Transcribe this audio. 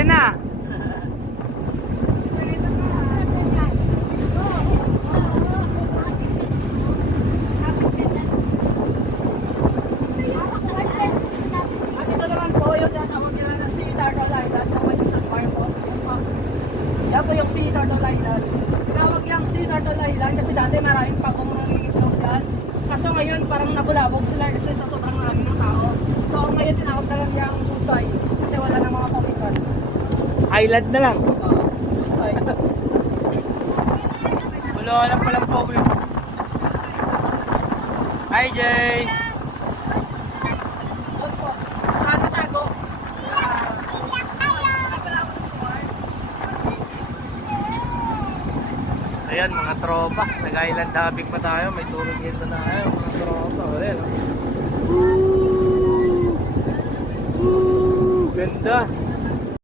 Sena. Dito naman po yung tinatawag nila na Sea Turtle Island. Naman yung sa farm po. Yan po yung Sea Turtle Island. Tinawag yung Sea Turtle Island kasi dati maraming pagong nangingitlog yan. Kaso ngayon parang nabulabog sila kasi sa sobrang marami ng tao. So ngayon tinawag na lang yung Pusay kasi wala na mga pamikan. Island na lang. Pusay. Wala lang palang problem. Hi, Jay. Doon po. Sana tago. Ayan, mga tropa. Nag-island hopping pa tayo. May turong yun na tayo. Mga tropa. Ayan, oh. Ganda.